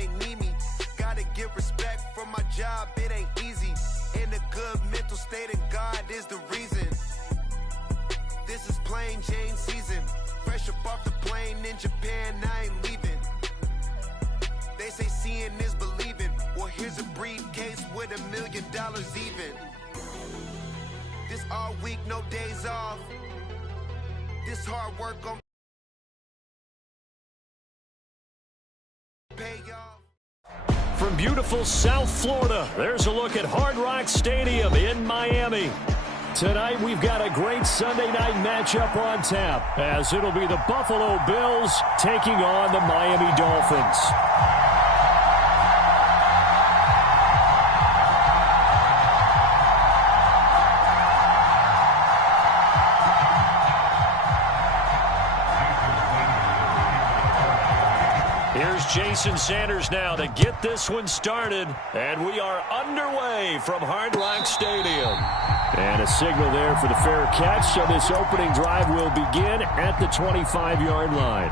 they need me. Gotta give respect for my job, it ain't easy. In a good mental state, and God is the reason. This is plain Jane season. Fresh up off the plane in Japan, I ain't leaving. They say seeing is believing. Well, here's a briefcase with $1 million even. This all week, no days off. This hard work on pay off. From beautiful South Florida, there's a look at Hard Rock Stadium in Miami. Tonight, we've got a great Sunday night matchup on tap, as it'll be the Buffalo Bills taking on the Miami Dolphins. Here's Jason Sanders now to get this one started, and we are underway from Hard Rock Stadium. And a signal there for the fair catch, so this opening drive will begin at the 25-yard line.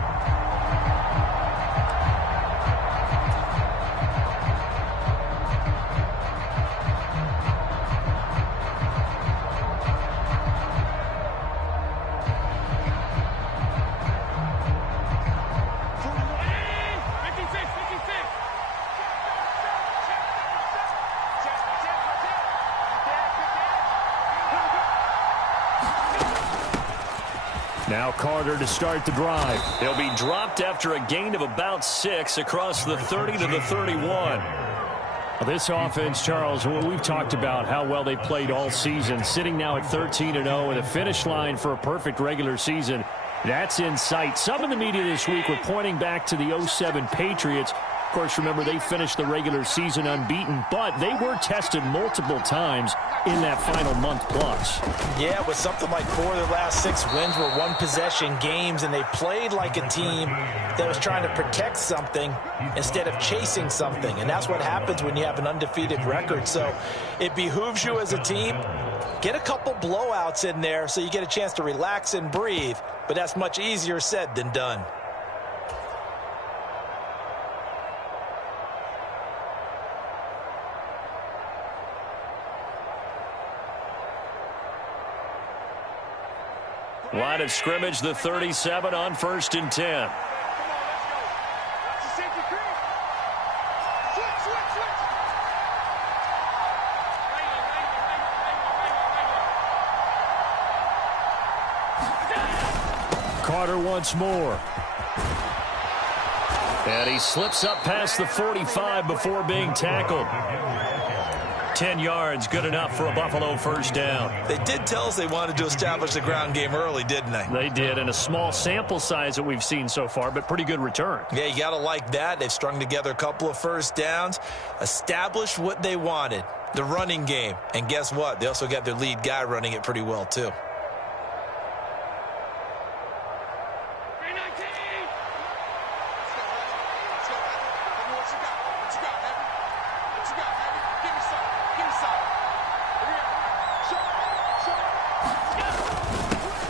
Now Carter to start the drive. He'll be dropped after a gain of about 6 across the 30 to the 31. Well, this offense, Charles, we've talked about how well they played all season, sitting now at 13-0 and a finish line for a perfect regular season. That's in sight. Some in the media this week were pointing back to the 07 Patriots. Of course, remember, they finished the regular season unbeaten, but they were tested multiple times in that final month plus. Yeah, it was something like 4 of their last 6 wins were one-possession games, and they played like a team that was trying to protect something instead of chasing something, and that's what happens when you have an undefeated record. So it behooves you as a team, get a couple blowouts in there so you get a chance to relax and breathe, but that's much easier said than done. Line of scrimmage, the 37 on 1st and 10. Carter once more. And he slips up past the 45 before being tackled. 10 yards, good enough for a Buffalo first down. They did tell us they wanted to establish the ground game early, didn't they? They did, and a small sample size that we've seen so far, but pretty good return. Yeah, you got to like that. They've strung together a couple of first downs, established what they wanted, the running game. And guess what? They also got their lead guy running it pretty well, too.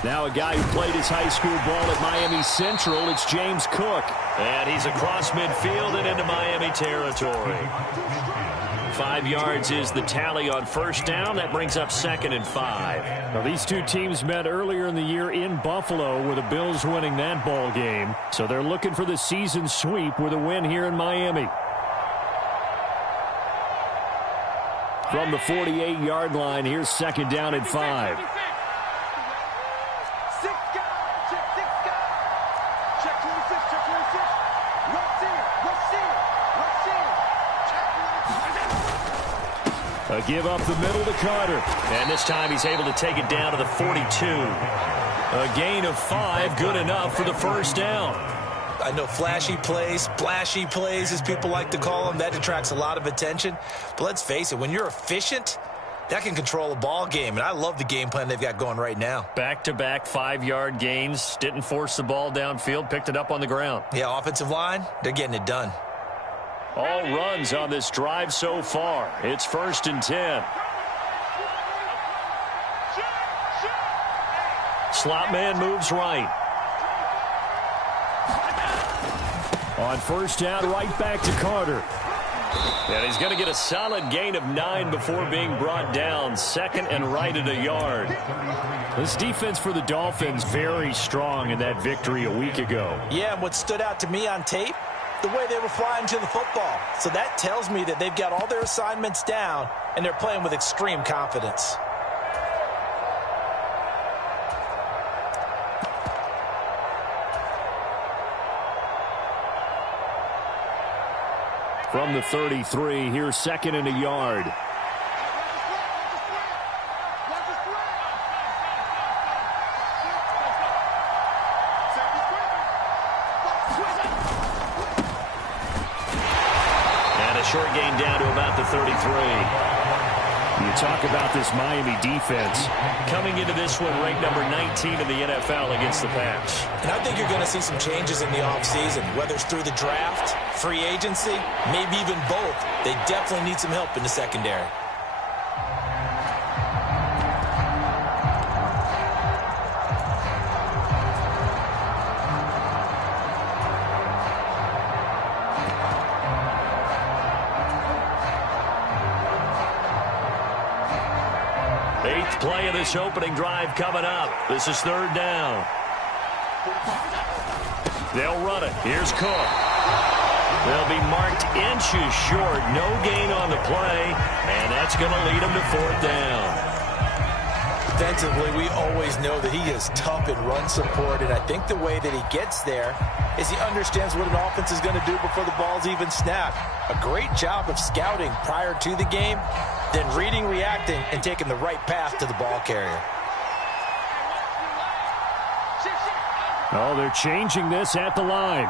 Now a guy who played his high school ball at Miami Central, it's James Cook. And he's across midfield and into Miami territory. 5 yards is the tally on first down. That brings up 2nd and 5. Now, these two teams met earlier in the year in Buffalo, with the Bills winning that ball game. So they're looking for the season sweep with a win here in Miami. From the 48-yard line, here's 2nd down and 5. A give up the middle to Carter. And this time he's able to take it down to the 42. A gain of 5, good enough for the first down. I know flashy plays, splashy plays, as people like to call them, that attracts a lot of attention. But let's face it, when you're efficient, that can control a ball game. And I love the game plan they've got going right now. Back-to-back 5-yard gains. Didn't force the ball downfield. Picked it up on the ground. Yeah, offensive line, they're getting it done. All runs on this drive so far. It's 1st and 10. Slot man moves right. On first down, right back to Carter. And he's going to get a solid gain of 9 before being brought down. Second and right at a yard. This defense for the Dolphins very strong in that victory a week ago. Yeah, and what stood out to me on tape, the way they were flying to the football. So that tells me that they've got all their assignments down, and they're playing with extreme confidence. From the 33, here's second and a yard. And a short gain down to about the 33. You talk about this Miami defense. Coming into this one, ranked number 19 in the NFL against the pass. And I think you're going to see some changes in the offseason, whether it's through the draft, free agency, maybe even both. They definitely need some help in the secondary. Eighth play of this opening drive coming up. This is third down. They'll run it. Here's Cook. They'll be marked inches short. No gain on the play, and that's going to lead them to fourth down. Defensively, we always know that he is tough in run support, and I think the way that he gets there is he understands what an offense is going to do before the ball's even snapped. A great job of scouting prior to the game, then reading, reacting, and taking the right path to the ball carrier. Oh, they're changing this at the line.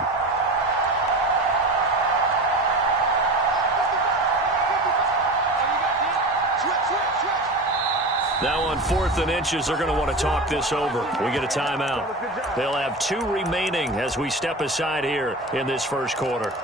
Now on 4th and inches, they're going to want to talk this over. We get a timeout. They'll have 2 remaining as we step aside here in this first quarter.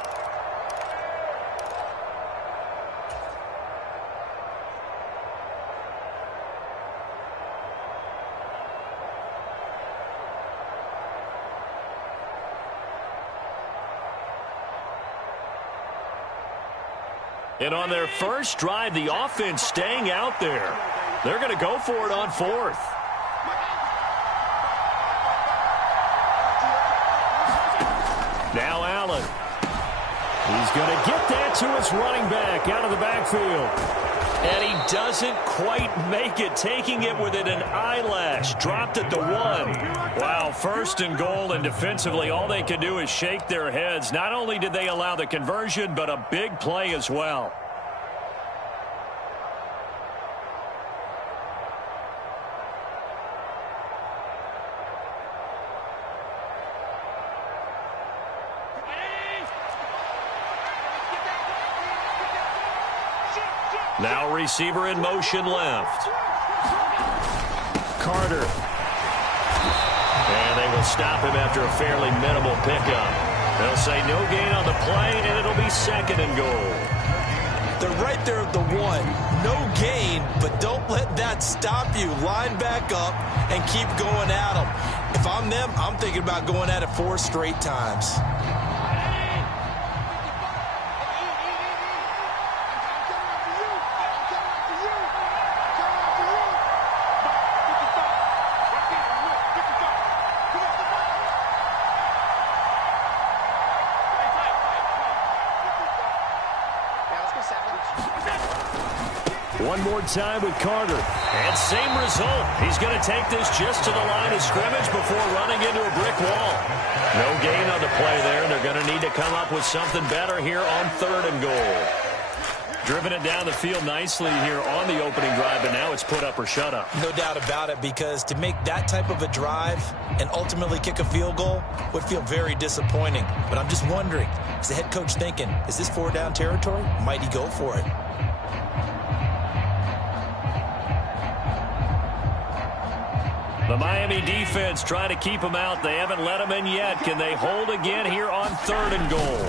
And on their first drive, the offense staying out there. They're going to go for it on 4th. Now Allen. He's going to get that to his running back out of the backfield. And he doesn't quite make it, taking it within an eyelash. Dropped at the 1. Wow, first and goal, and defensively, all they can do is shake their heads. Not only did they allow the conversion, but a big play as well. Now receiver in motion left. Carter. And they will stop him after a fairly minimal pickup. They'll say no gain on the play, and it'll be second and goal. They're right there at the 1. No gain, but don't let that stop you. Line back up and keep going at them. If I'm them, I'm thinking about going at it 4 straight times. One more time with Carter. And same result. He's going to take this just to the line of scrimmage before running into a brick wall. No gain on the play there, and they're going to need to come up with something better here on 3rd and goal. Driven it down the field nicely here on the opening drive, but now it's put up or shut up. No doubt about it, because to make that type of a drive and ultimately kick a field goal would feel very disappointing. But I'm just wondering, is the head coach thinking, is this 4-down territory? Might he go for it? The Miami defense trying to keep them out. They haven't let them in yet. Can they hold again here on 3rd and goal?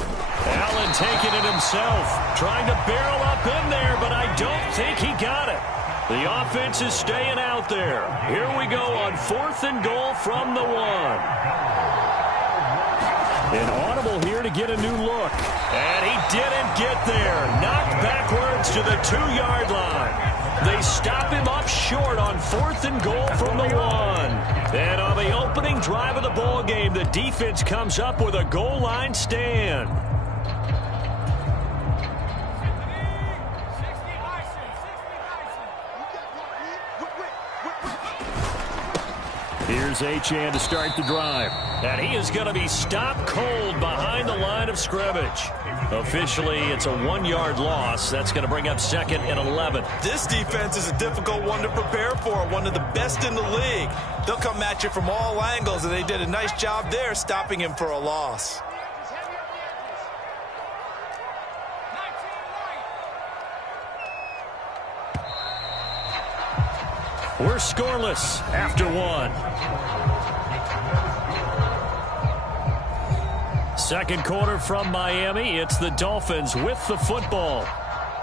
Allen taking it himself, trying to barrel up in there, but I don't think he got it. The offense is staying out there. Here we go on 4th and goal from the 1. An audible here to get a new look. And he didn't get there. Knocked backwards to the 2-yard line. They stop him up short on 4th and goal from the 1. And on the opening drive of the ball game, the defense comes up with a goal line stand. Here's Achane to start the drive. And he is going to be stopped cold behind the line of scrimmage. Officially, it's a 1-yard loss. That's going to bring up 2nd and 11. This defense is a difficult one to prepare for, one of the best in the league. They'll come at you from all angles, and they did a nice job there stopping him for a loss. We're scoreless after 1. Second quarter from Miami. It's the Dolphins with the football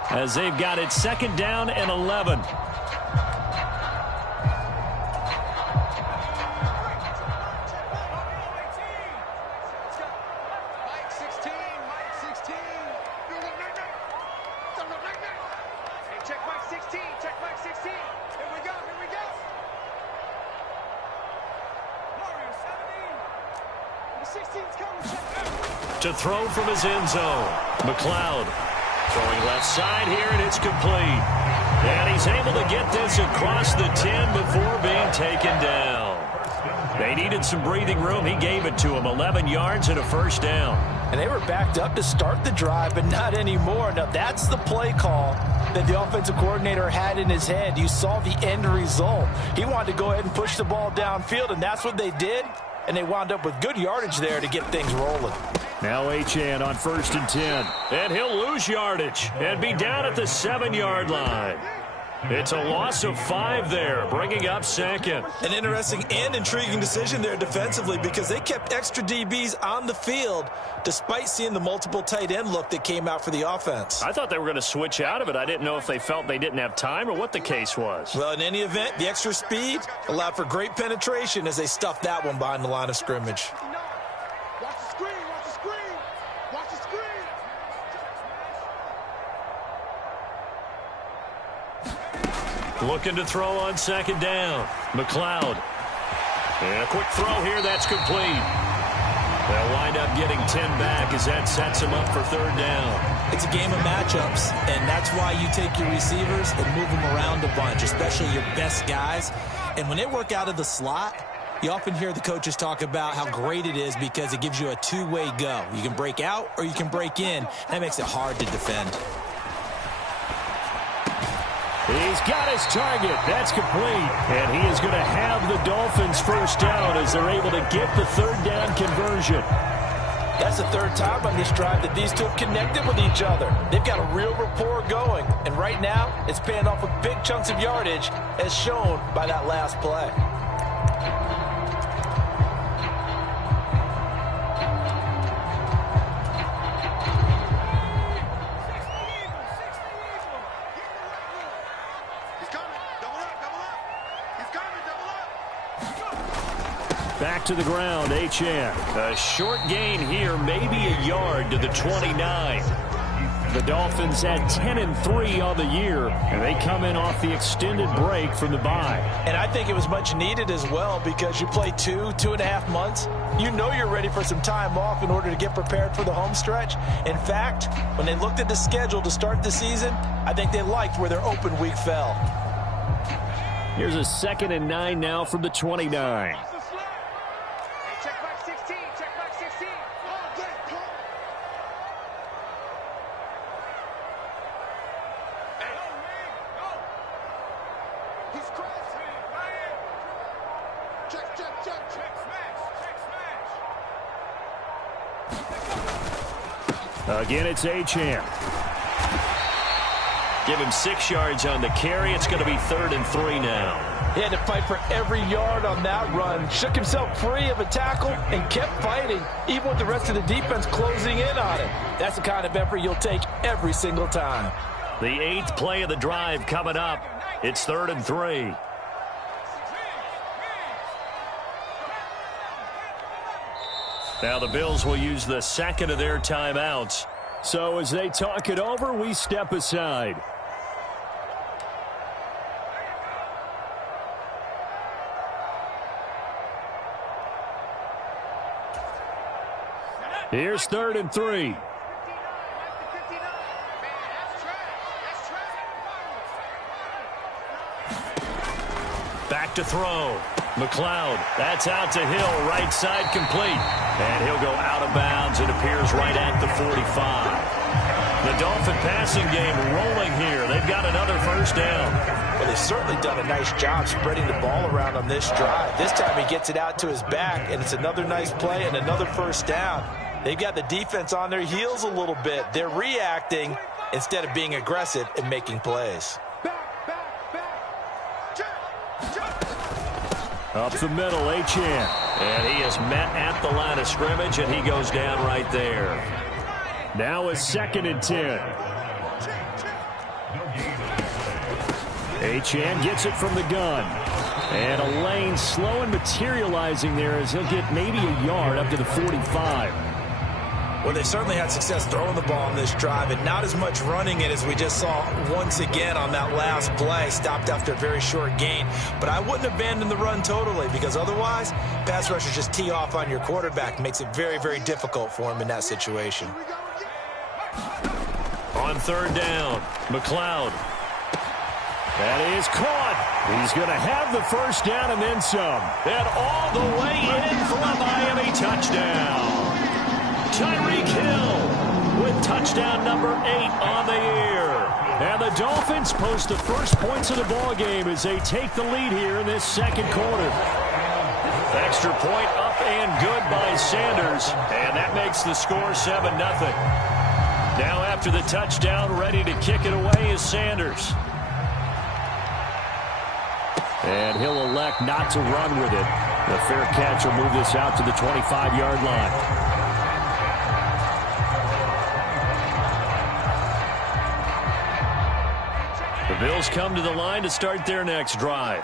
as they've got it 2nd down and 11. To throw from his end zone. McLeod throwing left side here, and it's complete. And he's able to get this across the 10 before being taken down. They needed some breathing room. He gave it to him. 11 yards and a 1st down. And they were backed up to start the drive, but not anymore. Now, that's the play call that the offensive coordinator had in his head. You saw the end result. He wanted to go ahead and push the ball downfield, and that's what they did. And they wound up with good yardage there to get things rolling. Now Achane on 1st and 10. And he'll lose yardage and be down at the 7-yard line. It's a loss of 5 there, bringing up 2nd. An interesting and intriguing decision there defensively because they kept extra DBs on the field despite seeing the multiple tight end look that came out for the offense. I thought they were going to switch out of it. I didn't know if they felt they didn't have time or what the case was. Well, in any event, the extra speed allowed for great penetration as they stuffed that one behind the line of scrimmage. Watch the screen, watch the screen, watch the screen. Looking to throw on 2nd down. McLeod. And a quick throw here. That's complete. They'll wind up getting 10 back as that sets them up for 3rd down. It's a game of matchups, and that's why you take your receivers and move them around a bunch, especially your best guys. And when they work out of the slot, you often hear the coaches talk about how great it is because it gives you a two-way go. You can break out or you can break in. That makes it hard to defend. He's got his target. That's complete. And he is going to have the Dolphins 1st down as they're able to get the 3rd down conversion. That's the 3rd time on this drive that these two have connected with each other. They've got a real rapport going. And right now, it's paying off with big chunks of yardage as shown by that last play. Back to the ground, Achane. A short gain here, maybe a yard to the 29. The Dolphins at 10-3 on the year, and they come in off the extended break from the bye. And I think it was much needed as well because you play 2.5 months. You know you're ready for some time off in order to get prepared for the home stretch. In fact, when they looked at the schedule to start the season, I think they liked where their open week fell. Here's a 2nd and 9 now from the 29. Again, it's Achane. Give him 6 yards on the carry. It's going to be 3rd and 3 now. He had to fight for every yard on that run. Shook himself free of a tackle and kept fighting, even with the rest of the defense closing in on him. That's the kind of effort you'll take every single time. The 8th play of the drive coming up. It's 3rd and 3. Now the Bills will use the second of their timeouts. So as they talk it over, we step aside. Here's 3rd and 3. Back to throw. McLeod, that's out to Hill, right side complete. And he'll go out of bounds. It appears right at the 45. The Dolphin passing game rolling here. They've got another first down. Well, they've certainly done a nice job spreading the ball around on this drive. This time he gets it out to his back, and it's another nice play and another first down. They've got the defense on their heels a little bit. They're reacting instead of being aggressive and making plays. Up the middle, Achane. And he is met at the line of scrimmage, and he goes down right there. Now a 2nd and 10. Achane gets it from the gun. And a lane slow and materializing there as he'll get maybe a yard up to the 45. Well, they certainly had success throwing the ball on this drive and not as much running it as we just saw once again on that last play. Stopped after a very short gain. But I wouldn't abandon the run totally because otherwise, pass rushers just tee off on your quarterback. Makes it very, very difficult for him in that situation. On 3rd down, McLeod. That is caught. He's going to have the first down and then some. And all the way in for a Miami touchdown. Tyreek Hill with touchdown number 8 on the year. And the Dolphins post the first points of the ball game as they take the lead here in this 2nd quarter. Extra point up and good by Sanders. And that makes the score 7-0. Now after the touchdown, ready to kick it away is Sanders. And he'll elect not to run with it. The fair catch will move this out to the 25-yard line. The Bills come to the line to start their next drive.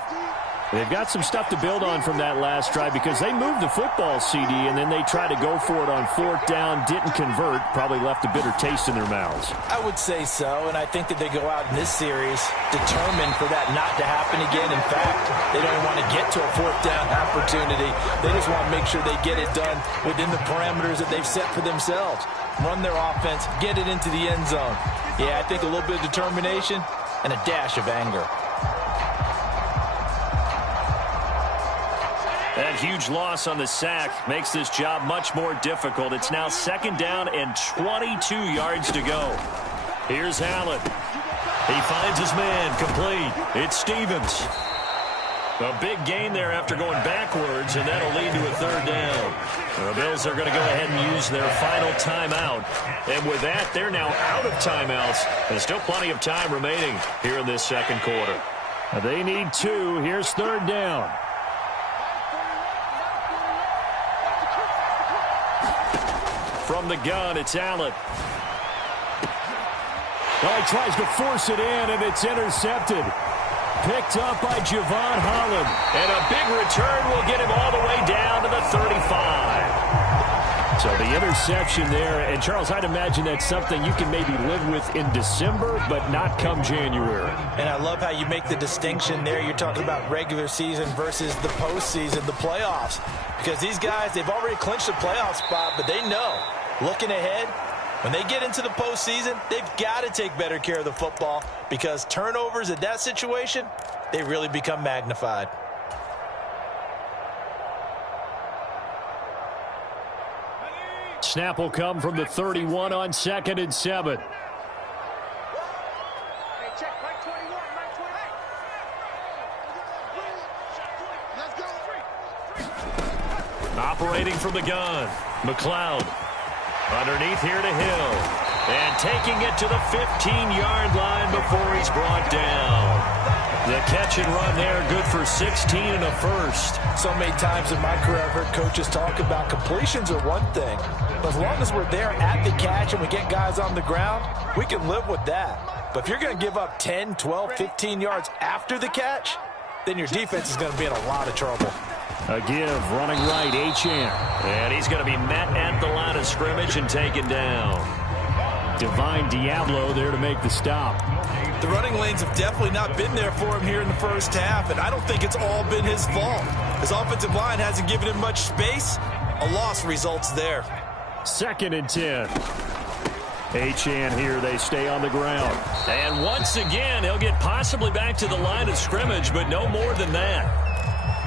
They've got some stuff to build on from that last drive because they moved the football, CD, and then they tried to go for it on 4th down, didn't convert, probably left a bitter taste in their mouths. I would say so, and I think that they go out in this series determined for that not to happen again. In fact, they don't want to get to a 4th down opportunity. They just want to make sure they get it done within the parameters that they've set for themselves. Run their offense, get it into the end zone. Yeah, I think a little bit of determination and a dash of anger. That huge loss on the sack makes this job much more difficult. It's now 2nd down and 22 yards to go. Here's Allen. He finds his man complete. It's Stevens. A big gain there after going backwards, and that'll lead to a 3rd down. The Bills are going to go ahead and use their final timeout. And with that, they're now out of timeouts. There's still plenty of time remaining here in this 2nd quarter. They need 2. Here's 3rd down. From the gun, it's Allen. Oh, he tries to force it in, and it's intercepted. Picked up by Javon Holland. And a big return will get him all the way down to the 35. So the interception there, and Charles, I'd imagine that's something you can maybe live with in December, but not come January. And I love how you make the distinction there. You're talking about regular season versus the postseason, the playoffs. Because these guys, they've already clinched the playoff spot, but they know, looking ahead, when they get into the postseason, they've got to take better care of the football because turnovers in that situation, they really become magnified. Snap will come from the 31 on 2nd and 7. Operating from the gun, McLeod. Underneath here to Hill. And taking it to the 15-yard line before he's brought down. The catch and run there, good for 16 and a first. So many times in my career I've heard coaches talk about completions are one thing. But as long as we're there at the catch and we get guys on the ground, we can live with that. But if you're going to give up 10, 12, 15 yards after the catch, then your defense is going to be in a lot of trouble. A give, running right, Achane. And he's going to be met at the line of scrimmage and taken down. Divine Diablo there to make the stop. The running lanes have definitely not been there for him here in the first half, and I don't think it's all been his fault. His offensive line hasn't given him much space. A loss results there. 2nd and 10. Achane here, they stay on the ground. And once again, he'll get possibly back to the line of scrimmage, but no more than that.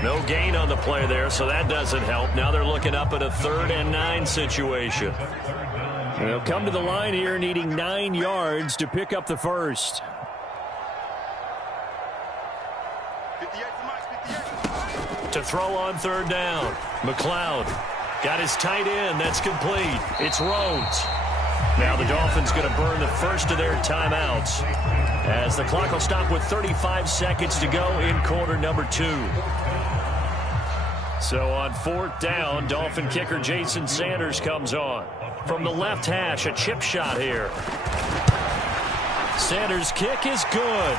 No gain on the play there, so that doesn't help. Now they're looking up at a 3rd and 9 situation. They'll come to the line here needing 9 yards to pick up the first. 58. To throw on 3rd down. McLeod got his tight end. That's complete. It's Rhodes. Now the Dolphins going to burn the first of their timeouts as the clock will stop with 35 seconds to go in quarter number 2. So on 4th down, Dolphin kicker Jason Sanders comes on. From the left hash, a chip shot here. Sanders' kick is good.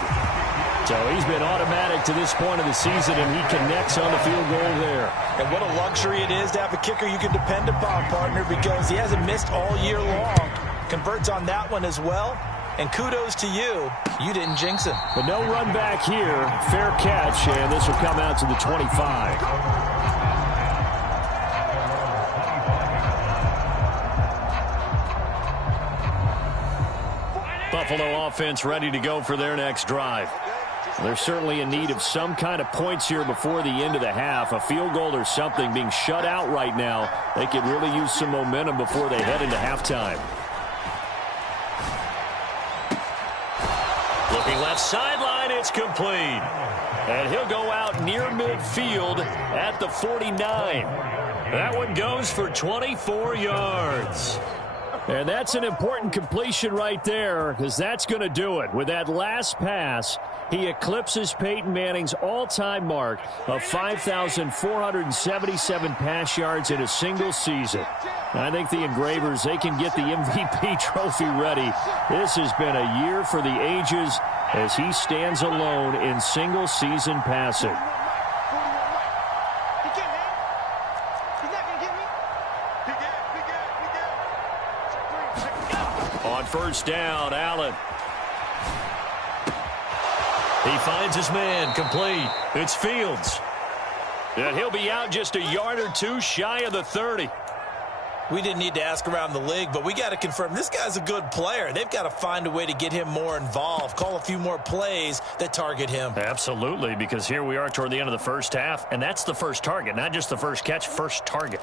So he's been automatic to this point of the season, and he connects on the field goal there. And what a luxury it is to have a kicker you can depend upon, partner, because he hasn't missed all year long. Converts on that one as well. And kudos to you. You didn't jinx him. But no run back here. Fair catch, and this will come out to the 25. Buffalo offense ready to go for their next drive. They're certainly in need of some kind of points here before the end of the half. A field goal or something. Being shut out right now, they could really use some momentum before they head into halftime. Looking left sideline, it's complete. And he'll go out near midfield at the 49. That one goes for 24 yards. And that's an important completion right there, because that's going to do it. With that last pass, he eclipses Peyton Manning's all-time mark of 5,477 pass yards in a single season. I think the Engravers, they can get the MVP trophy ready. This has been a year for the ages as he stands alone in single-season passing. On 1st down, Allen. He finds his man, complete. It's Fields. And he'll be out just a yard or two shy of the 30. We didn't need to ask around the league, but we got to confirm this guy's a good player. They've got to find a way to get him more involved, call a few more plays that target him. Absolutely, because here we are toward the end of the first half, and that's the first target, not just the first catch, first target.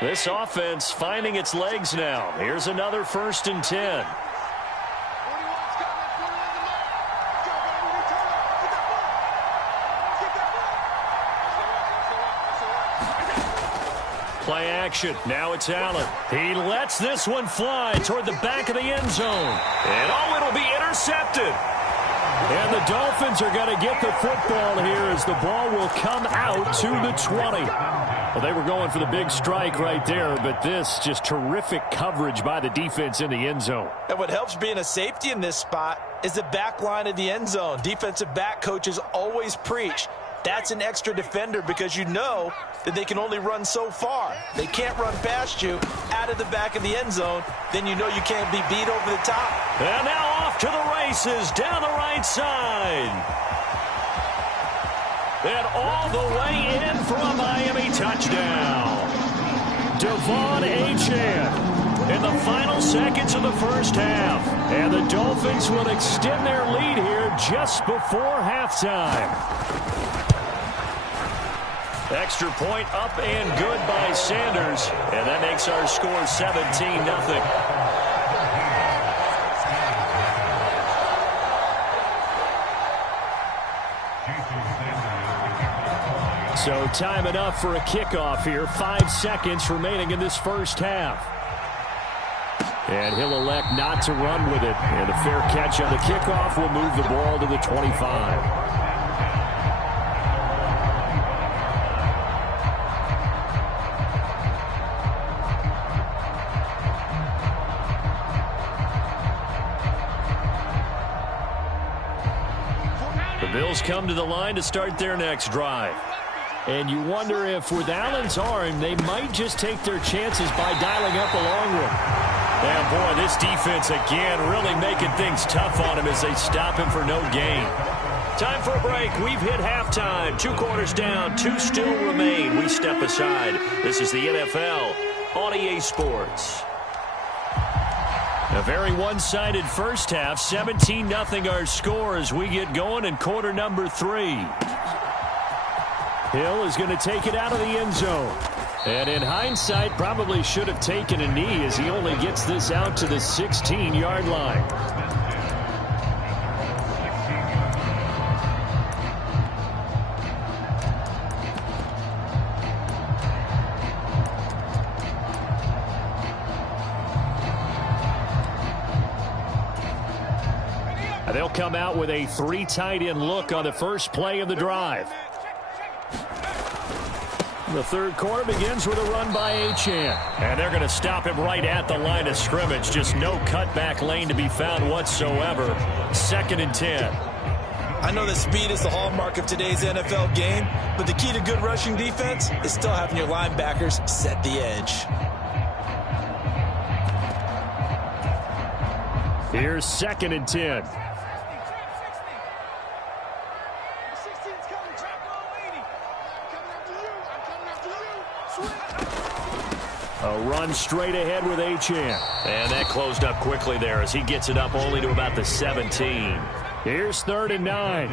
This offense finding its legs now. Here's another 1st and 10. Play action. Now it's Allen. He lets this one fly toward the back of the end zone. And it'll be intercepted. And the Dolphins are going to get the football here as the ball will come out to the 20. Well, they were going for the big strike right there, but this just terrific coverage by the defense in the end zone. And what helps being a safety in this spot is the back line of the end zone. Defensive back coaches always preach. That's an extra defender because you know that they can only run so far. They can't run past you out of the back of the end zone. Then you know you can't be beat over the top. And now off to the races down the right side. And all the way in for a Miami touchdown. Devon Achane in the final seconds of the first half. And the Dolphins will extend their lead here just before halftime. Extra point up and good by Sanders. And that makes our score 17-0. So time enough for a kickoff here. 5 seconds remaining in this first half. And he'll elect not to run with it. And a fair catch on the kickoff will move the ball to the 25. The Bills come to the line to start their next drive. And you wonder if with Allen's arm, they might just take their chances by dialing up a long one. And boy, this defense again really making things tough on him as they stop him for no gain. Time for a break. We've hit halftime. 2 quarters down, 2 still remain. We step aside. This is the NFL on EA Sports. A very one-sided first half. 17-0 our score as we get going in quarter number 3. Hill is going to take it out of the end zone. And in hindsight, probably should have taken a knee as he only gets this out to the 16-yard line. They'll come out with a 3 tight end look on the first play of the drive. The third quarter begins with a run by Achane. And they're going to stop him right at the line of scrimmage. Just no cutback lane to be found whatsoever. 2nd and 10. I know that speed is the hallmark of today's NFL game, but the key to good rushing defense is still having your linebackers set the edge. Here's 2nd and 10. A run straight ahead with Achane. And that closed up quickly there as he gets it up only to about the 17. Here's 3rd and 9.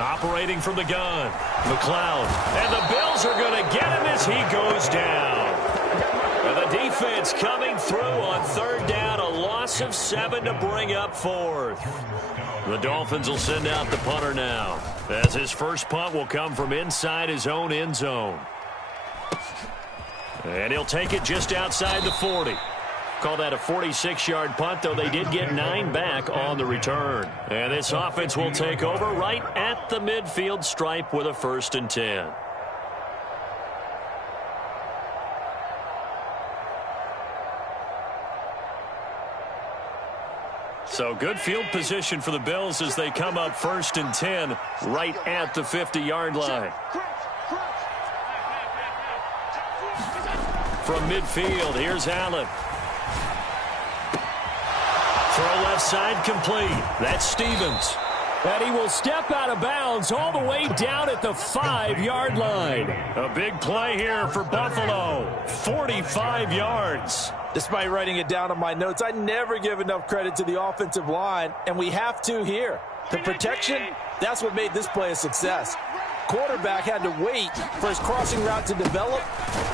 Operating from the gun, McLeod. And the Bills are going to get him as he goes down. And the defense coming through on 3rd down, a loss of 7 to bring up 4th. The Dolphins will send out the punter now, as his first punt will come from inside his own end zone. And he'll take it just outside the 40. Call that a 46-yard punt, though they did get 9 back on the return. And this offense will take over right at the midfield stripe with a 1st and 10. So good field position for the Bills as they come up 1st and 10 right at the 50-yard line. From midfield, here's Allen. Throw left side complete. That's Stevens. And he will step out of bounds all the way down at the 5-yard line. A big play here for Buffalo. 45 yards. Despite writing it down on my notes, I never give enough credit to the offensive line, and we have to here. The protection, that's what made this play a success. Quarterback had to wait for his crossing route to develop,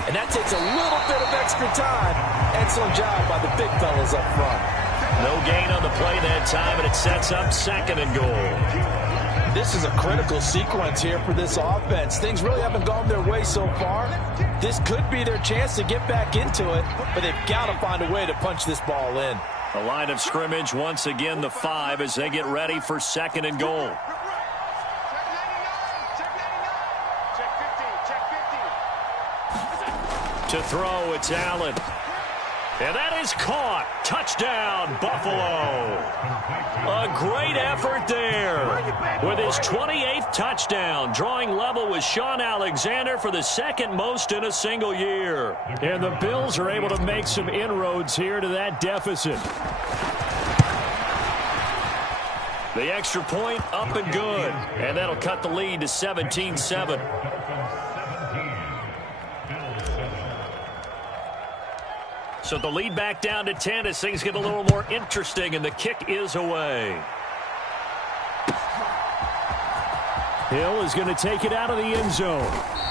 and that takes a little bit of extra time. Excellent job by the big fellas up front. No gain on the play that time, and it sets up 2nd and goal. This is a critical sequence here for this offense. Things really haven't gone their way so far. This could be their chance to get back into it, but they've got to find a way to punch this ball in. The line of scrimmage once again the 5 as they get ready for 2nd and goal. To throw, it's Allen. And that is caught. Touchdown, Buffalo. A great effort there. With his 28th touchdown, drawing level with Sean Alexander for the 2nd most in a single year. And the Bills are able to make some inroads here to that deficit. The extra point up and good. And that'll cut the lead to 17-7. So the lead back down to 10 as things get a little more interesting, and the kick is away. Hill is going to take it out of the end zone.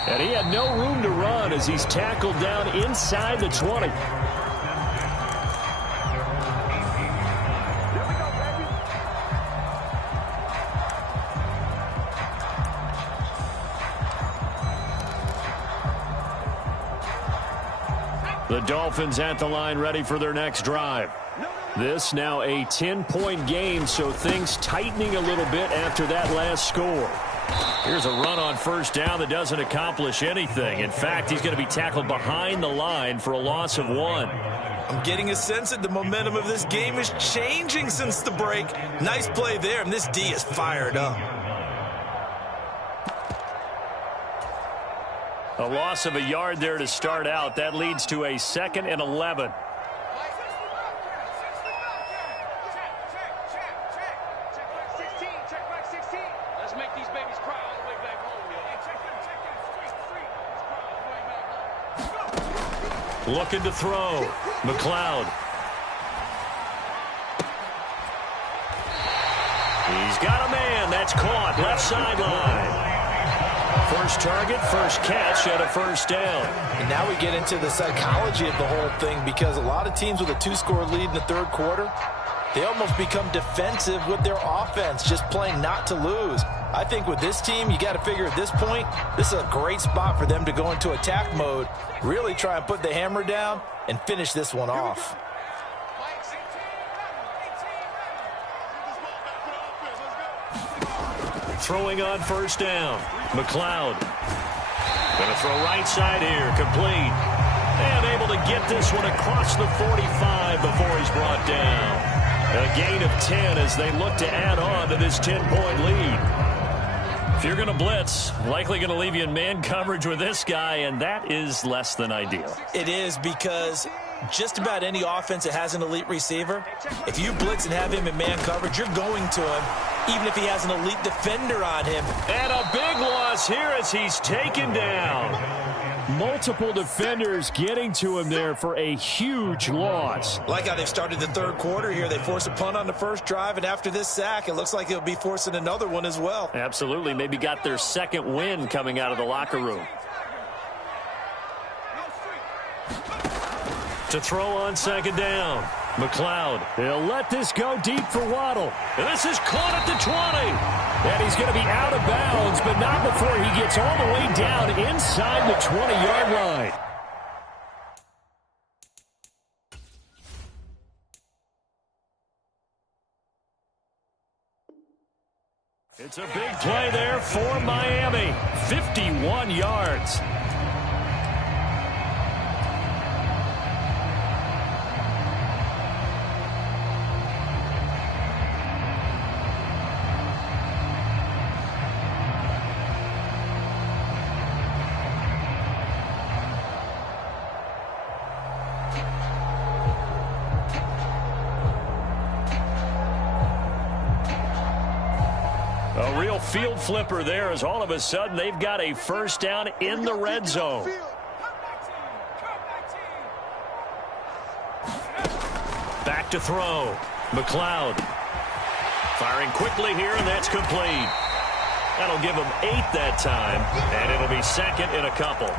And he had no room to run as he's tackled down inside the 20. The Dolphins at the line ready for their next drive. This now a 10-point game, so things tightening a little bit after that last score. Here's a run on first down that doesn't accomplish anything. In fact, he's going to be tackled behind the line for a loss of 1. I'm getting a sense that the momentum of this game is changing since the break. Nice play there, and this D is fired up. A loss of a yard there to start out. That leads to a 2nd and 11. Looking to throw. McLeod. He's got a man. That's caught. Left sideline. First target, first catch, and a first down. And now we get into the psychology of the whole thing, because a lot of teams with a 2-score lead in the third quarter, they almost become defensive with their offense, just playing not to lose. I think with this team, you got to figure at this point, this is a great spot for them to go into attack mode, really try and put the hammer down and finish this one off. Throwing on first down. McLeod. Going to throw right side here. Complete. And able to get this one across the 45 before he's brought down. A gain of 10 as they look to add on to this 10-point lead. If you're going to blitz, likely going to leave you in man coverage with this guy, and that is less than ideal. It is, because just about any offense that has an elite receiver, if you blitz and have him in man coverage, you're going to him, even if he has an elite defender on him. And a big loss here as he's taken down. Multiple defenders getting to him there for a huge loss. Like how they've started the third quarter here. They force a punt on the first drive, and after this sack, it looks like they'll be forcing another one as well. Absolutely. Maybe got their second win coming out of the locker room. To throw on second down. McLeod. They'll let this go deep for Waddle. And this is caught at the 20. And he's going to be out of bounds, but not before he gets all the way down inside the 20-yard line. It's a big play there for Miami. 51 yards. A real field flipper there, as all of a sudden they've got a first down in the red zone. Back to throw. McLeod firing quickly here, and that's complete. That'll give him 8 that time, and it'll be second in a couple.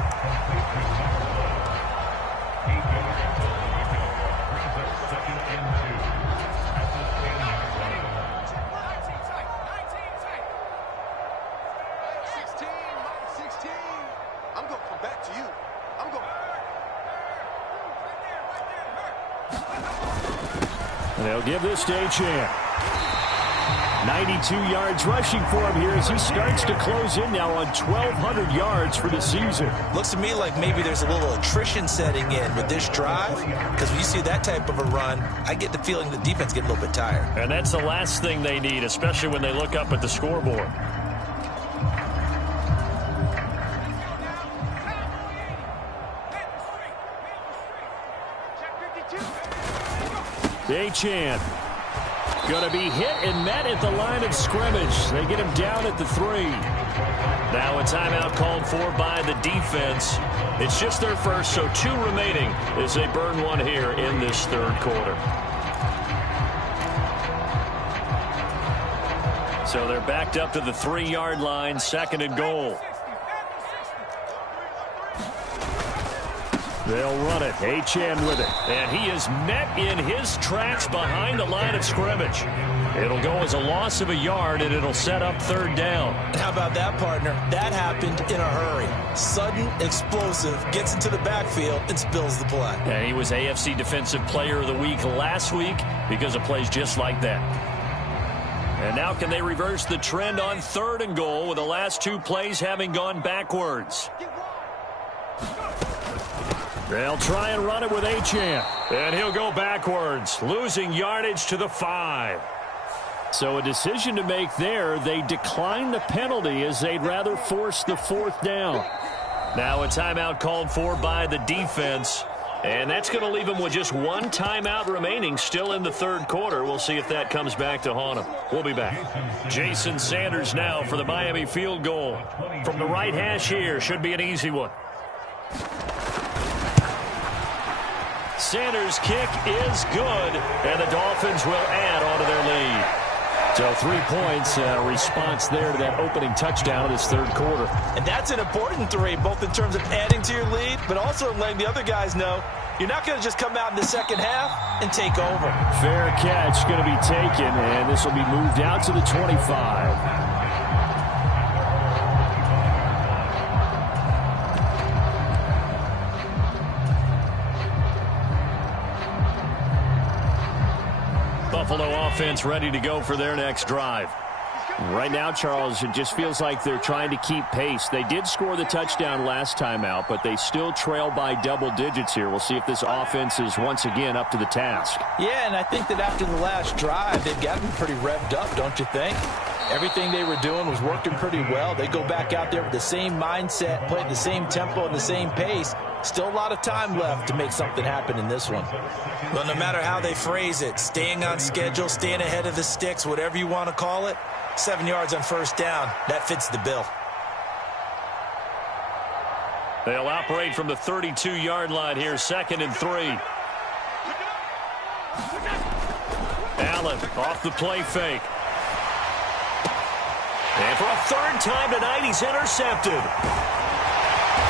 They'll give this to Achane. 92 yards rushing for him here as he starts to close in now on 1,200 yards for the season. Looks to me like maybe there's a little attrition setting in with this drive, because when you see that type of a run, I get the feeling the defense get a little bit tired. And that's the last thing they need, especially when they look up at the scoreboard. Achane going to be hit and met at the line of scrimmage. They get him down at the 3. Now a timeout called for by the defense. It's just their first, so 2 remaining as they burn one here in this third quarter. So they're backed up to the 3-yard line, second and goal. They'll run it. Achane with it. And he is met in his tracks behind the line of scrimmage. It'll go as a loss of a yard, and it'll set up third down. How about that, partner? That happened in a hurry. Sudden, explosive, gets into the backfield, and spills the play. And he was AFC Defensive Player of the Week last week because of plays just like that. And now can they reverse the trend on 3rd and goal with the last 2 plays having gone backwards? They'll try and run it with Achane. And he'll go backwards, losing yardage to the 5. So a decision to make there. They decline the penalty as they'd rather force the 4th down. Now a timeout called for by the defense. And that's going to leave them with just 1 timeout remaining still in the 3rd quarter. We'll see if that comes back to haunt them. We'll be back. Jason Sanders now for the Miami field goal. From the right hash here. Should be an easy one. Sanders' kick is good, and the Dolphins will add on to their lead. So 3 points, response there to that opening touchdown of this 3rd quarter. And that's an important 3, both in terms of adding to your lead, but also letting the other guys know you're not going to just come out in the second half and take over. Fair catch going to be taken, and this will be moved out to the 25. Buffalo offense ready to go for their next drive. Right now, Charles, it just feels like they're trying to keep pace. They did score the touchdown last time out, but they still trail by double digits here. We'll see if this offense is once again up to the task. Yeah, and I think that after the last drive, they've gotten pretty revved up, don't you think? Everything they were doing was working pretty well. They go back out there with the same mindset, play at the same tempo and the same pace. Still a lot of time left to make something happen in this one. Well, no matter how they phrase it, staying on schedule, staying ahead of the sticks, whatever you want to call it, 7 yards on 1st down, that fits the bill. They'll operate from the 32-yard line here, 2nd and 3. Allen off the play fake. And for a 3rd time tonight, he's intercepted.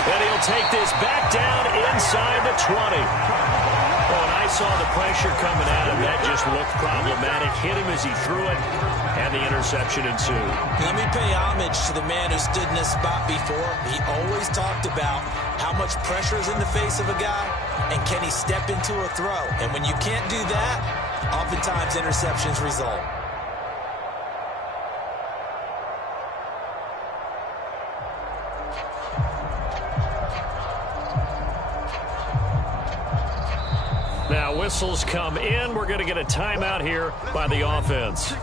And he'll take this back down inside the 20. Oh, and I saw the pressure coming at him. That just looked problematic. Hit him as he threw it, and the interception ensued. Let me pay homage to the man who stood in this spot before. He always talked about how much pressure is in the face of a guy, and can he step into a throw. And when you can't do that, oftentimes interceptions result. Now whistles come in. We're going to get a timeout here by the offense.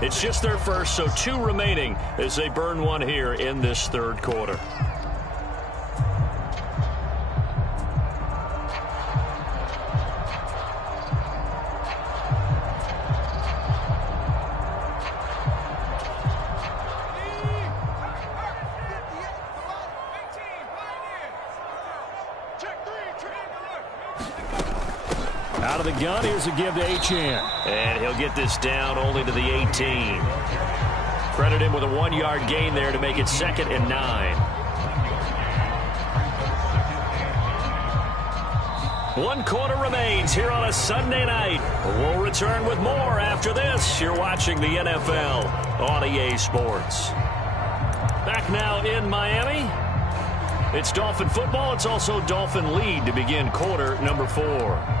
It's just their first, so 2 remaining as they burn 1 here in this 3rd quarter. Out of the gun, here's a give to Achane. And he'll get this down only to the 18. Credit him with a 1-yard gain there to make it 2nd and 9. 1 quarter remains here on a Sunday night. We'll return with more after this. You're watching the NFL on EA Sports. Back now in Miami. It's Dolphin football. It's also Dolphin lead to begin quarter number 4.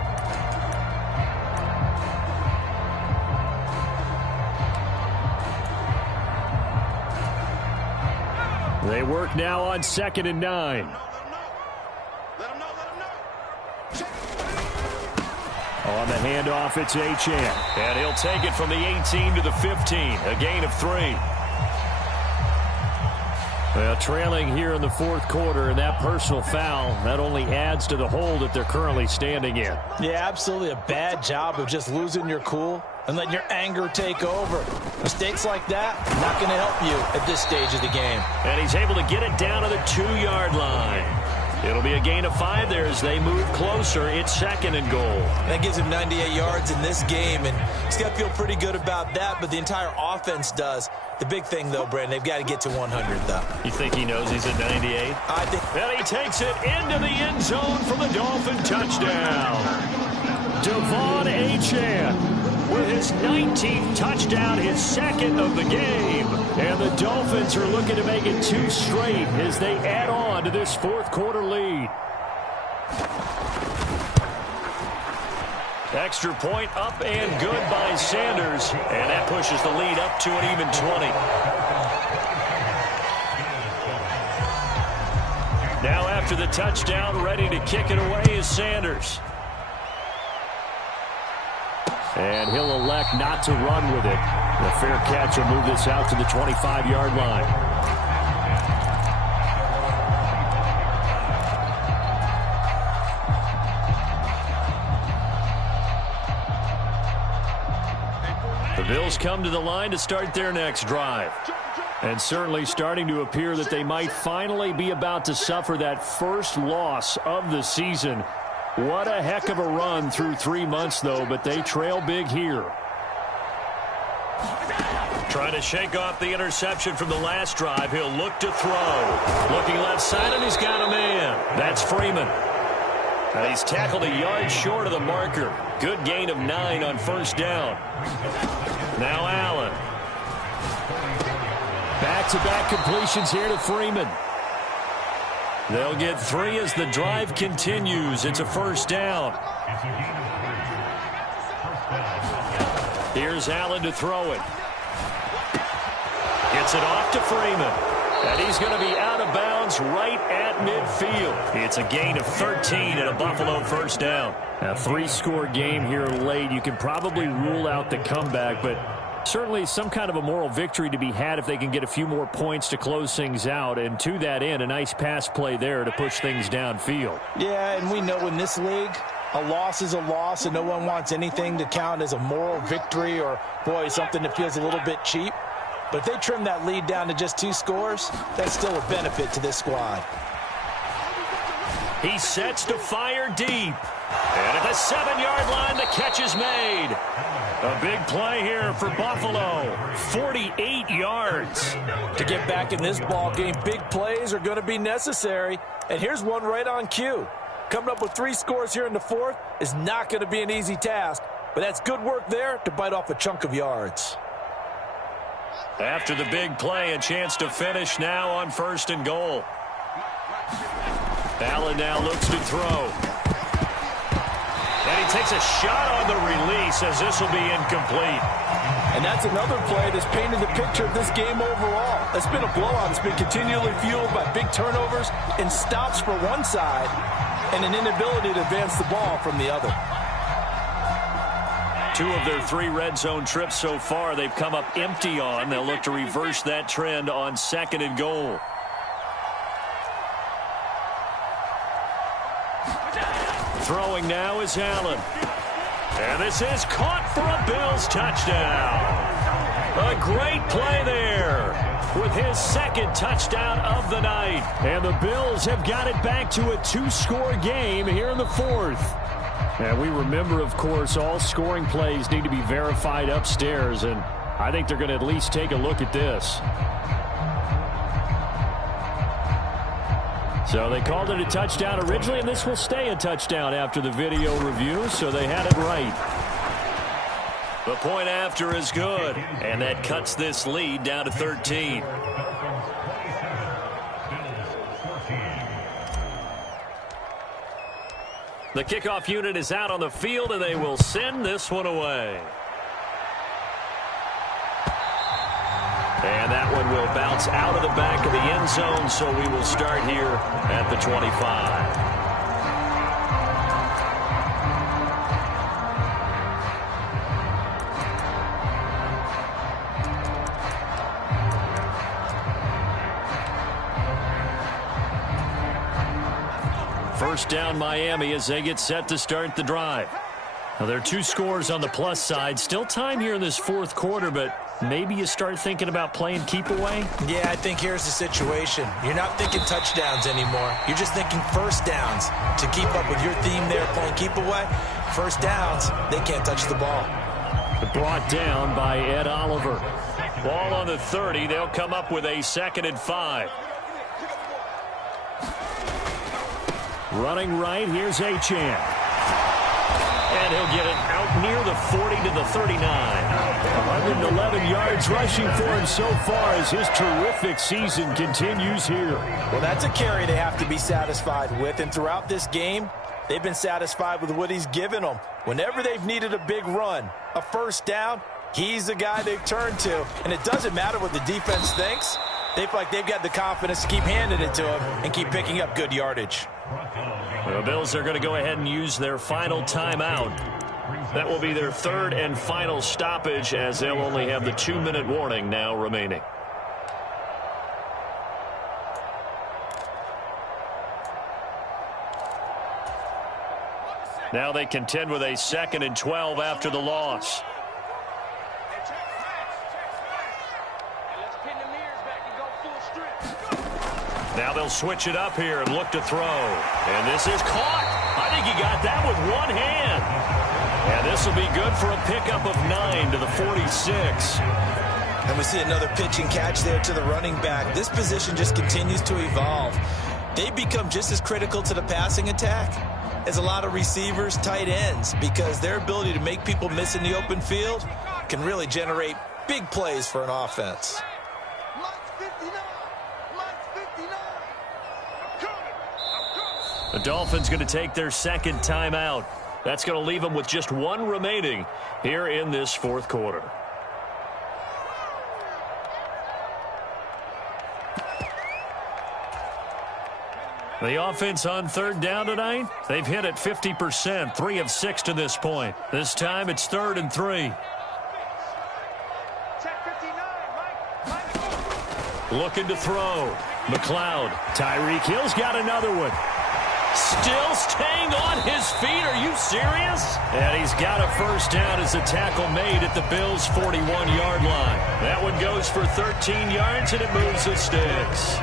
They work now on 2nd and 9. On the handoff, it's Achane. And he'll take it from the 18 to the 15. A gain of 3. Well, trailing here in the 4th quarter, and that personal foul, that only adds to the hole that they're currently standing in. Yeah, absolutely a bad job of just losing your cool and letting your anger take over. Mistakes like that, not going to help you at this stage of the game. And he's able to get it down to the 2-yard line. It'll be a gain of 5 there as they move closer. It's 2nd and goal. That gives him 98 yards in this game, and he's got to feel pretty good about that, but the entire offense does. The big thing, though, Brandon, they've got to get to 100, though. You think he knows he's at 98? I think. And he takes it into the end zone for the Dolphin touchdown. Devon Achane with his 19th touchdown, his second of the game. And the Dolphins are looking to make it 2 straight as they add on to this fourth quarter lead. Extra point up and good by Sanders. And that pushes the lead up to an even 20. Now after the touchdown, ready to kick it away is Sanders. And he'll elect not to run with it. The fair catch will move this out to the 25-yard line. The Bills come to the line to start their next drive. And certainly starting to appear that they might finally be about to suffer that first loss of the season. What a heck of a run through 3 months, though, but they trail big here. Trying to shake off the interception from the last drive. He'll look to throw. Looking left side, and he's got a man. That's Freeman. And he's tackled a yard short of the marker. Good gain of 9 on first down. Now Allen. Back-to-back completions here to Freeman. They'll get 3 as the drive continues. It's a first down. Here's Allen to throw it. Gets it off to Freeman. And he's going to be out of bounds right at midfield. It's a gain of 13 and a Buffalo first down. A 3-score game here late. You can probably rule out the comeback, but certainly some kind of a moral victory to be had if they can get a few more points to close things out. And to that end, a nice pass play there to push things downfield. Yeah, and we know in this league, a loss is a loss, and no one wants anything to count as a moral victory or, boy, something that feels a little bit cheap. But if they trim that lead down to just 2 scores, that's still a benefit to this squad. He sets to fire deep. And at the 7-yard line, the catch is made. A big play here for Buffalo. 48 yards. To get back in this ball game, big plays are going to be necessary. And here's one right on cue. Coming up with 3 scores here in the fourth is not going to be an easy task. But that's good work there to bite off a chunk of yards. After the big play, a chance to finish now on 1st and goal. Allen now looks to throw. And he takes a shot on the release as this will be incomplete. And that's another play that's painted the picture of this game overall. It's been a blowout. It's been continually fueled by big turnovers and stops for one side and an inability to advance the ball from the other. 2 of their 3 red zone trips so far they've come up empty on. They'll look to reverse that trend on 2nd and goal. Throwing now is Allen. And this is caught for a Bills touchdown. A great play there with his 2nd touchdown of the night. And the Bills have got it back to a 2-score game here in the fourth. And we remember, of course, all scoring plays need to be verified upstairs, and I think they're going to at least take a look at this. So they called it a touchdown originally, and this will stay a touchdown after the video review, so they had it right. The point after is good, and that cuts this lead down to 13. The kickoff unit is out on the field, and they will send this one away. And that one will bounce out of the back of the end zone, so we will start here at the 25. First down Miami as they get set to start the drive. Now, there are 2 scores on the plus side. Still time here in this fourth quarter, but maybe you start thinking about playing keep away? Yeah, I think here's the situation. You're not thinking touchdowns anymore. You're just thinking first downs. To keep up with your theme there, playing keep away, first downs, they can't touch the ball. Brought down by Ed Oliver. Ball on the 30. They'll come up with a 2nd and 5. Running right, here's Achane. And he'll get it out near the 40 to the 39. 111 yards rushing for him so far as his terrific season continues here. Well, that's a carry they have to be satisfied with, and throughout this game, they've been satisfied with what he's given them. Whenever they've needed a big run, a first down, he's the guy they've turned to. And it doesn't matter what the defense thinks. They feel like they've got the confidence to keep handing it to him and keep picking up good yardage. The Bills are going to go ahead and use their final timeout. That will be their 3rd and final stoppage, as they'll only have the 2-minute warning now remaining. Now they contend with a 2nd and 12 after the loss. Now they'll switch it up here and look to throw. And this is caught. I think he got that with one hand. And this will be good for a pickup of 9 to the 46. And we see another pitch and catch there to the running back. This position just continues to evolve. They become just as critical to the passing attack as a lot of receivers, tight ends, because their ability to make people miss in the open field can really generate big plays for an offense. The Dolphins going to take their 2nd timeout. That's going to leave them with just 1 remaining here in this 4th quarter. The offense on 3rd down tonight, they've hit it 50%, 3 of 6 to this point. This time it's 3rd and 3. Looking to throw. McLeod. Tyreek Hill's got another one. Still staying on his feet. Are you serious? And he's got a first down as a tackle made at the Bills' 41-yard line. That one goes for 13 yards, and it moves the sticks.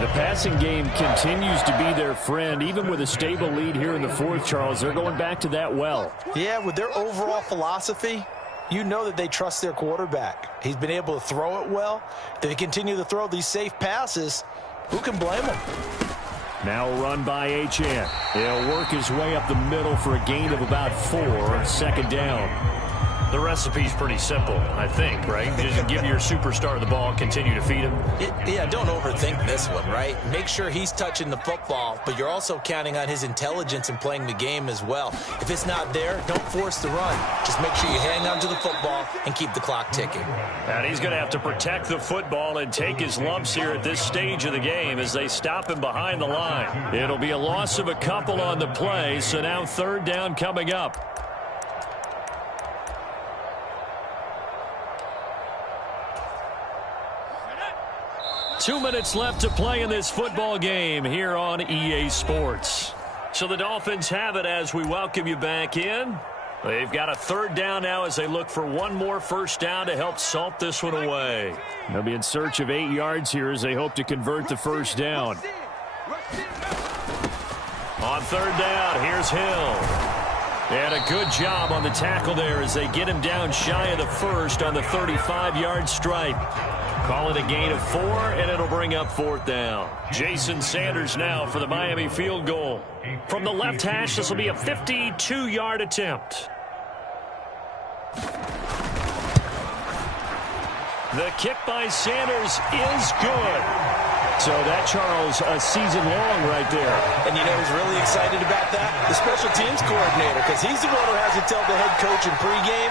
The passing game continues to be their friend. Even with a stable lead here in the 4th, Charles, they're going back to that well. Yeah, with their overall philosophy, you know that they trust their quarterback. He's been able to throw it well. They continue to throw these safe passes. Who can blame them? Now run by Achane. He'll work his way up the middle for a gain of about 4, 2nd down. The recipe's pretty simple, I think, right? Just give your superstar the ball, continue to feed him. Yeah, don't overthink this one, right? Make sure he's touching the football, but you're also counting on his intelligence in playing the game as well. If it's not there, don't force the run. Just make sure you hang on to the football and keep the clock ticking. And he's going to have to protect the football and take his lumps here at this stage of the game as they stop him behind the line. It'll be a loss of a couple on the play, so now 3rd down coming up. Two minutes left to play in this football game here on EA Sports. So the Dolphins have it as we welcome you back in. They've got a 3rd down now as they look for 1 more first down to help salt this one away. They'll be in search of 8 yards here as they hope to convert the first down. On 3rd down, here's Hill. And a good job on the tackle there as they get him down shy of the first on the 35-yard stripe. Call it a gain of 4, and it'll bring up 4th down. Jason Sanders now for the Miami field goal. From the left hash, this will be a 52-yard attempt. The kick by Sanders is good. So that, Charles, a season long right there. And you know who's really excited about that? The special teams coordinator, because he's the one who has to tell the head coach in pregame,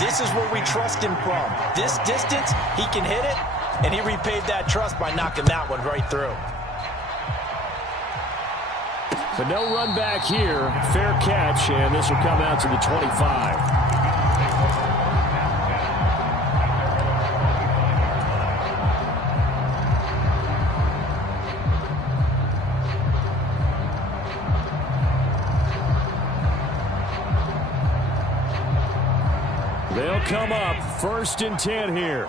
this is where we trust him from. This distance, he can hit it, and he repaid that trust by knocking that one right through. But no run back here. Fair catch, and this will come out to the 25. They'll come up 1st and 10 here.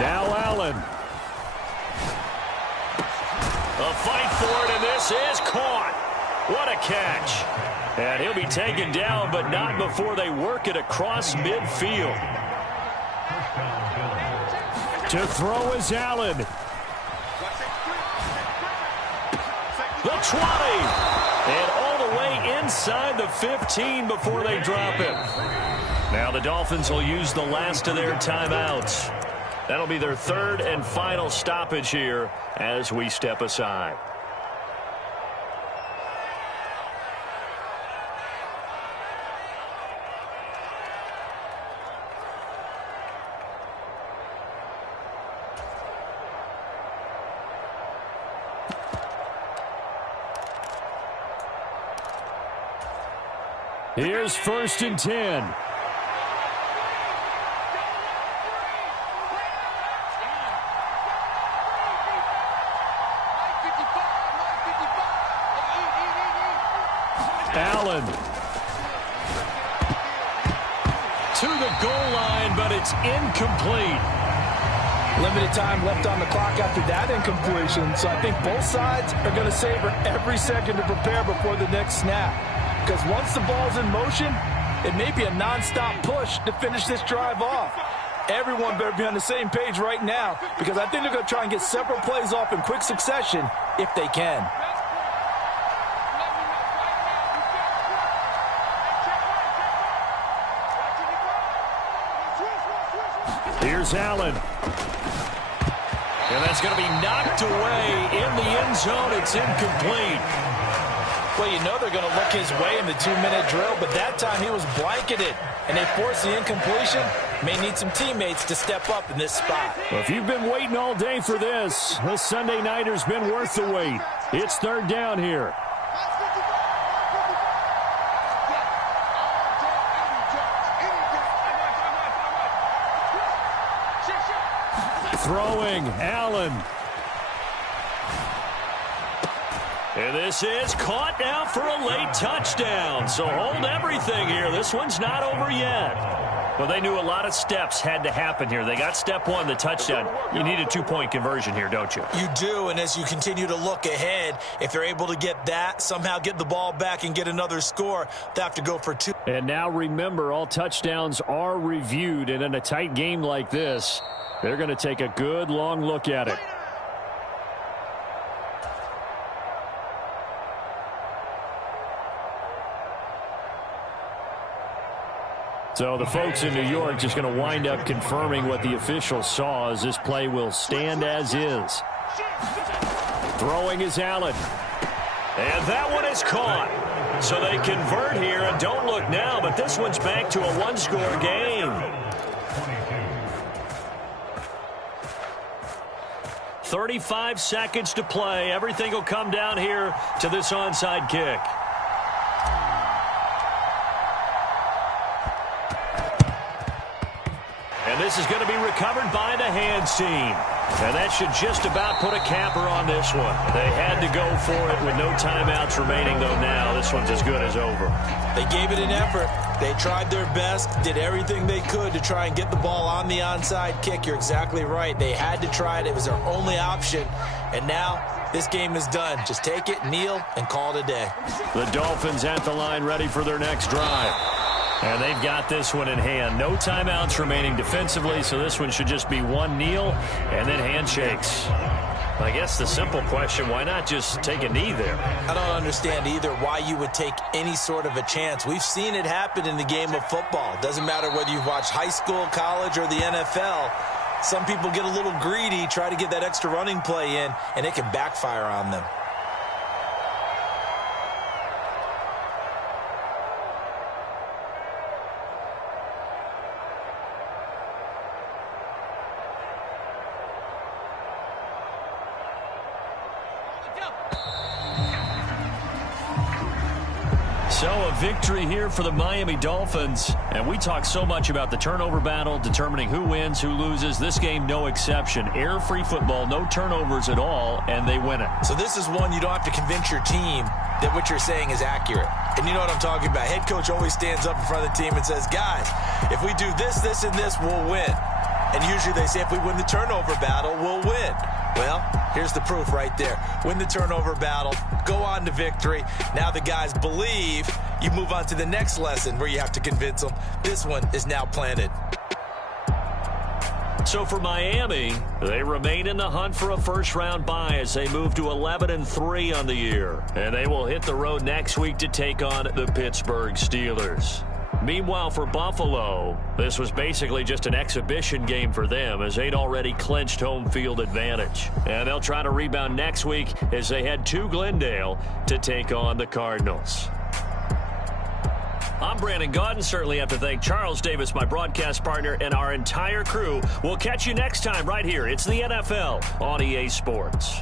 Now Allen. A fight for it, and this is caught. What a catch. And he'll be taken down, but not before they work it across midfield. To throw is Allen. The 20. And all the way inside the 15 before they drop it. Now the Dolphins will use the last of their timeouts. That'll be their third and final stoppage here as we step aside. Here's 1st and 10. Allen. To the goal line, but it's incomplete. Limited time left on the clock after that incompletion, so I think both sides are going to savor every second to prepare before the next snap. Because once the ball's in motion, it may be a nonstop push to finish this drive off. Everyone better be on the same page right now, because I think they're going to try and get several plays off in quick succession if they can. Here's Allen. And that's going to be knocked away in the end zone. It's incomplete. Well, you know they're going to look his way in the 2-minute drill, but that time he was blanketed, and they forced the incompletion. May need some teammates to step up in this spot. Well, if you've been waiting all day for this Sunday nighter's been worth the wait. It's 3rd down here. Throwing, Allen. And this is caught now for a late touchdown. So hold everything here. This one's not over yet. Well, they knew a lot of steps had to happen here. They got step 1, the touchdown. You need a 2-point conversion here, don't you? You do, and as you continue to look ahead, if they're able to get that, somehow get the ball back and get another score, they have to go for 2. And now remember, all touchdowns are reviewed, and in a tight game like this, they're going to take a good long look at it. So the folks in New York just going to wind up confirming what the officials saw, as this play will stand as is. Throwing is Allen. And that one is caught. So they convert here, and don't look now, but this one's back to a 1-score game. 35 seconds to play. Everything will come down here to this onside kick. And this is going to be recovered by the hands team. And that should just about put a capper on this one. They had to go for it with no timeouts remaining, though now this one's as good as over. They gave it an effort. They tried their best, did everything they could to try and get the ball on the onside kick. You're exactly right. They had to try it. It was their only option. And now this game is done. Just take it, kneel, and call it a day. The Dolphins at the line ready for their next drive. And they've got this one in hand. No timeouts remaining defensively, so this one should just be one kneel and then handshakes. I guess the simple question, why not just take a knee there? I don't understand either why you would take any sort of a chance. We've seen it happen in the game of football. Doesn't matter whether you've watched high school, college, or the NFL. Some people get a little greedy, try to get that extra running play in, and it can backfire on them. So a victory here for the Miami Dolphins. And we talk so much about the turnover battle, determining who wins, who loses. This game, no exception. Error-free football, no turnovers at all, and they win it. So this is one you don't have to convince your team that what you're saying is accurate. And you know what I'm talking about. Head coach always stands up in front of the team and says, guys, if we do this, this, and this, we'll win. And usually they say if we win the turnover battle, we'll win. Well, here's the proof right there. Win the turnover battle, go on to victory. Now the guys believe. You move on to the next lesson where you have to convince them. This one is now planted. So for Miami, they remain in the hunt for a first-round bye as they move to 11-3 on the year. And they will hit the road next week to take on the Pittsburgh Steelers. Meanwhile, for Buffalo, this was basically just an exhibition game for them as they'd already clinched home field advantage. And they'll try to rebound next week as they head to Glendale to take on the Cardinals. I'm Brandon Gaudin. Certainly have to thank Charles Davis, my broadcast partner, and our entire crew. We'll catch you next time right here. It's the NFL on EA Sports.